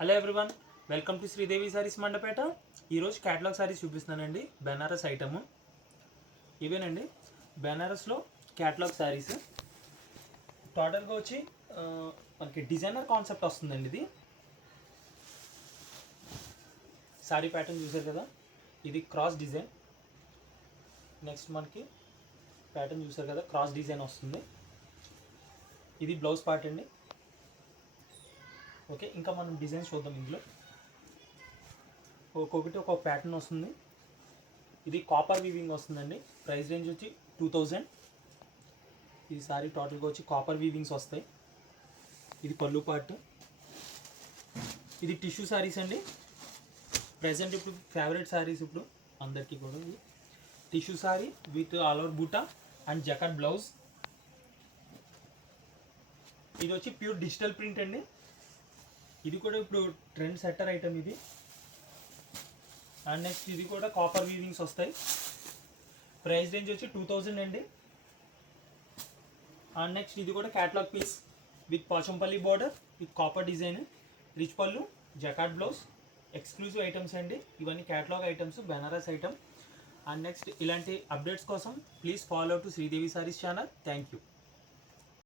Hello everyone, welcome to Sridevi saris Mandapeta. ఈరోజు catalogue saris చూపిస్తున్నానండి. Banaras item ఇవేనండి. బెనారస్లో క్యాటలాగ్ సారీస్ టోటల్గా వచ్చి మనకి డిజైనర్ కాన్సెప్ట్ వస్తుందండి. ఇది సారీ ప్యాటర్న్ చూసారు కదా, ఇది క్రాస్ డిజైన్. నెక్స్ట్ మనకి ప్యాటర్న్ చూసారు కదా, క్రాస్ డిజైన్ వస్తుంది. ఇది బ్లౌజ్ పార్ట్ అండి. ఓకే, ఇంకా మనం డిజైన్స్ చూద్దాం. ఇందులో ఒక్కొక్కటి ఒక్కొక్క ప్యాటర్న్ వస్తుంది. ఇది కాపర్ వీవింగ్ వస్తుందండి. ప్రైస్ రేంజ్ వచ్చి 2000. ఈ సారీ టోటల్గా వచ్చి కాపర్ వీవింగ్స్ వస్తాయి. ఇది పళ్ళు పార్ట్. ఇది టిష్యూ సారీస్ అండి. ప్రజెంట్ ఇప్పుడు ఫేవరెట్ సారీస్ ఇప్పుడు అందరికీ కూడా. ఇది tissue sorry with all over బూటా అండ్ జకాట్ బ్లౌజ్. ఇది వచ్చి ప్యూర్ డిజిటల్ ప్రింట్ అండి. ఇది కూడా ఇప్పుడు ట్రెండ్ సెట్టర్ ఐటమ్ ఇది. అండ్ నెక్స్ట్ ఇది కూడా కాపర్ వీవింగ్స్ వస్తాయి. ప్రైస్ రేంజ్ వచ్చి 2000 అండి. అండ్ నెక్స్ట్ ఇది కూడా catalogue piece with Pochampally border with copper design, rich pallu, jacquard blouse, exclusive items అండి. ఇవన్నీ catalogue items, Banaras item. And next ఇలాంటి అప్డేట్స్ కోసం please follow to Sridevi sarees channel. Thank you.